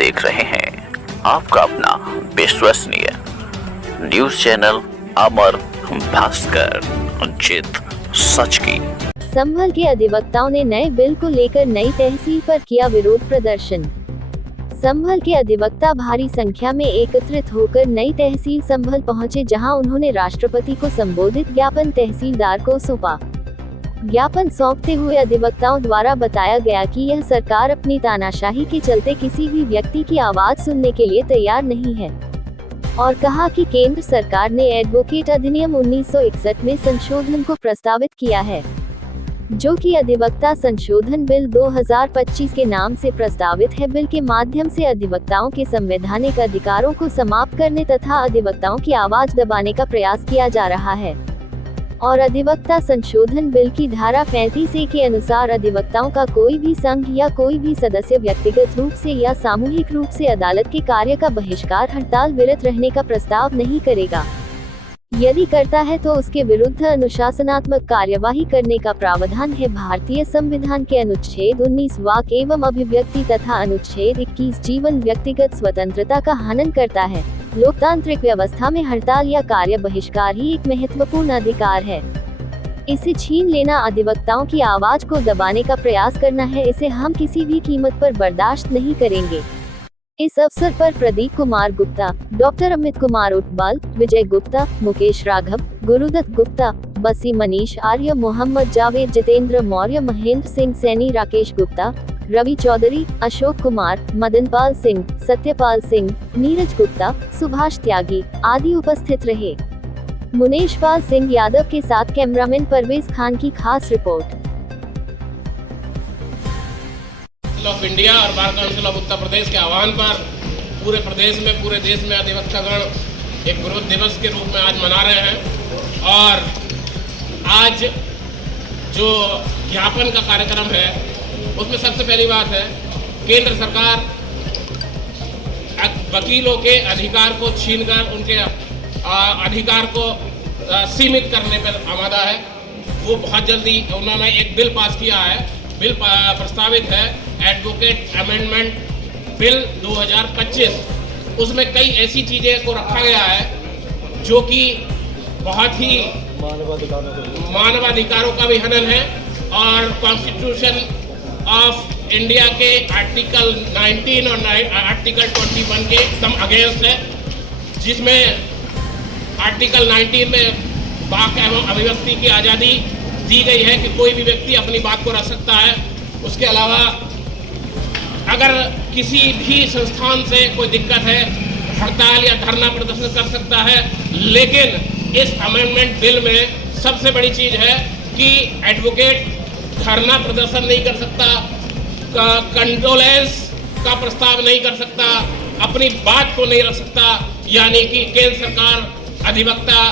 देख रहे हैं आपका अपना विश्वसनीय न्यूज चैनल अमर भास्कर, जित सच की। संभल के अधिवक्ताओं ने नए बिल को लेकर नई तहसील पर किया विरोध प्रदर्शन। संभल के अधिवक्ता भारी संख्या में एकत्रित होकर नई तहसील संभल पहुंचे, जहां उन्होंने राष्ट्रपति को संबोधित ज्ञापन तहसीलदार को सौंपा। ज्ञापन सौंपते हुए अधिवक्ताओं द्वारा बताया गया कि यह सरकार अपनी तानाशाही के चलते किसी भी व्यक्ति की आवाज सुनने के लिए तैयार नहीं है, और कहा कि केंद्र सरकार ने एडवोकेट अधिनियम 1961 में संशोधन को प्रस्तावित किया है, जो कि अधिवक्ता संशोधन बिल 2025 के नाम से प्रस्तावित है। बिल के माध्यम से अधिवक्ताओं के संवैधानिक अधिकारों को समाप्त करने तथा अधिवक्ताओं की आवाज दबाने का प्रयास किया जा रहा है, और अधिवक्ता संशोधन बिल की धारा 35A के अनुसार अधिवक्ताओं का कोई भी संघ या कोई भी सदस्य व्यक्तिगत रूप से या सामूहिक रूप से अदालत के कार्य का बहिष्कार, हड़ताल, विरत रहने का प्रस्ताव नहीं करेगा। यदि करता है तो उसके विरुद्ध अनुशासनात्मक कार्यवाही करने का प्रावधान है। भारतीय संविधान के अनुच्छेद 19 वाक एवं अभिव्यक्ति तथा अनुच्छेद 21 जीवन व्यक्तिगत स्वतंत्रता का हनन करता है। लोकतांत्रिक व्यवस्था में हड़ताल या कार्य बहिष्कार ही एक महत्वपूर्ण अधिकार है। इसे छीन लेना, अधिवक्ताओं की आवाज को दबाने का प्रयास करना है। इसे हम किसी भी कीमत पर बर्दाश्त नहीं करेंगे। इस अवसर पर प्रदीप कुमार गुप्ता, डॉक्टर अमित कुमार उटवाल, विजय गुप्ता, मुकेश राघव, गुरुदत्त गुप्ता, बसी मनीष आर्य, मोहम्मद जावेद, जितेंद्र मौर्य, महेंद्र सिंह सैनी, राकेश गुप्ता, रवि चौधरी, अशोक कुमार, मदनपाल सिंह, सत्यपाल सिंह, नीरज गुप्ता, सुभाष त्यागी आदि उपस्थित रहे। मुनेशपाल सिंह यादव के साथ कैमरामैन परवेज खान की खास रिपोर्ट। ऑफ इंडिया और bar council of Uttar Pradesh के आह्वान पर पूरे प्रदेश में, पूरे देश में अधिवक्तागण एक विरोध दिवस के रूप में आज मना रहे हैं। और आज जो ज्ञापन का कार्यक्रम है उसमें सबसे पहली बात है, केंद्र सरकार वकीलों के अधिकार को छीनकर उनके अधिकार को सीमित करने पर आमादा है। वो बहुत जल्दी उन्होंने एक बिल पास किया है। बिल प्रस्तावित है एडवोकेट अमेंडमेंट बिल 2025। उसमें कई ऐसी चीज़ें को रखा गया है जो कि बहुत ही मानवाधिकारों का भी हनन है, और कॉन्स्टिट्यूशन ऑफ इंडिया के आर्टिकल 19 और आर्टिकल 21 के एकदम अगेंस्ट है, जिसमें आर्टिकल 19 में वाक एवं अभिव्यक्ति की आज़ादी दी गई है कि कोई भी व्यक्ति अपनी बात को रख सकता है। उसके अलावा अगर किसी भी संस्थान से कोई दिक्कत है, हड़ताल या धरना प्रदर्शन कर सकता है। लेकिन इस अमेंडमेंट बिल में सबसे बड़ी चीज़ है कि एडवोकेट धरना प्रदर्शन नहीं कर सकता, कंडोलेंस का प्रस्ताव नहीं कर सकता, अपनी बात को नहीं रख सकता। यानी कि केंद्र सरकार अधिवक्ता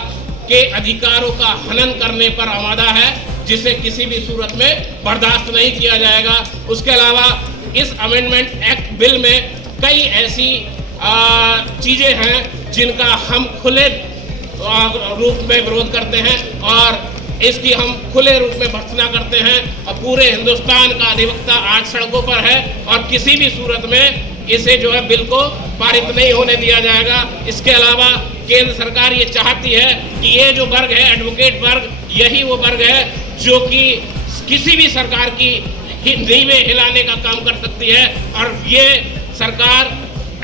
के अधिकारों का हनन करने पर आमादा है, जिसे किसी भी सूरत में बर्दाश्त नहीं किया जाएगा। उसके अलावा इस अमेंडमेंट एक्ट बिल में कई ऐसी चीज़ें हैं जिनका हम खुले रूप में विरोध करते हैं, और इसकी हम खुले रूप में भर्त्सना करते हैं। और पूरे हिंदुस्तान का अधिवक्ता आज सड़कों पर है, और किसी भी सूरत में इसे जो है बिल को पारित नहीं होने दिया जाएगा। इसके अलावा केंद्र सरकार ये चाहती है कि ये जो वर्ग है, एडवोकेट वर्ग, यही वो वर्ग है जो कि किसी भी सरकार की नींवें हिलाने का काम कर सकती है, और ये सरकार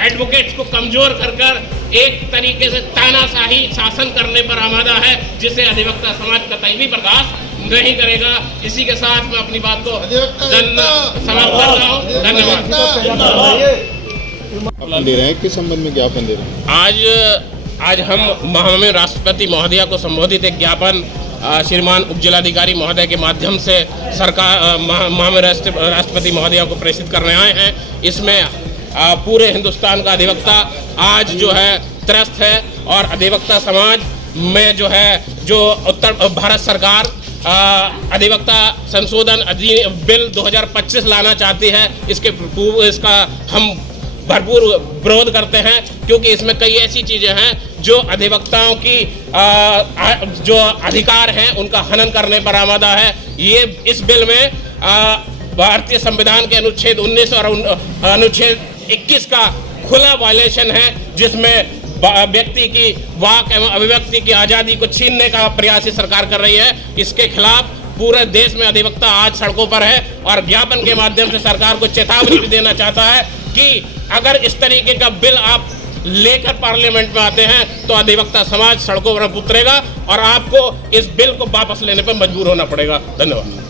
एडवोकेट्स को कमजोर कर एक तरीके से तानाशाही शासन करने पर आमादा है, जिसे अधिवक्ता समाज कतई भी बर्दाश्त नहीं करेगा। इसी के साथ मैं अपनी बात को समाप्त कर रहा हूँ। धन्यवाद। दे रहे हैं किस संबंध में ज्ञापन दे रहे हैं? आज हम माननीय राष्ट्रपति महोदया को संबोधित एक ज्ञापन श्रीमान उप जिलाधिकारी महोदय के माध्यम से सरकार माननीय राष्ट्रपति महोदया को प्रेषित करने आए हैं। इसमें पूरे हिंदुस्तान का अधिवक्ता आज जो है त्रस्त है, और अधिवक्ता समाज में जो है जो उत्तर भारत सरकार अधिवक्ता संशोधन बिल 2025 लाना चाहती है, इसका हम भरपूर विरोध करते हैं, क्योंकि इसमें कई ऐसी चीज़ें हैं जो अधिवक्ताओं की जो अधिकार हैं उनका हनन करने पर आमादा है। ये इस बिल में भारतीय संविधान के अनुच्छेद 19 और अनुच्छेद 21 का खुला वायलेशन है, जिसमें व्यक्ति की वाक एवं अभिव्यक्ति की आज़ादी को छीनने का प्रयास सरकार कर रही है। इसके खिलाफ पूरे देश में अधिवक्ता आज सड़कों पर है और ज्ञापन के माध्यम से सरकार को चेतावनी भी देना चाहता है कि अगर इस तरीके का बिल आप लेकर पार्लियामेंट में आते हैं तो अधिवक्ता समाज सड़कों पर उतरेगा और आपको इस बिल को वापस लेने पर मजबूर होना पड़ेगा। धन्यवाद।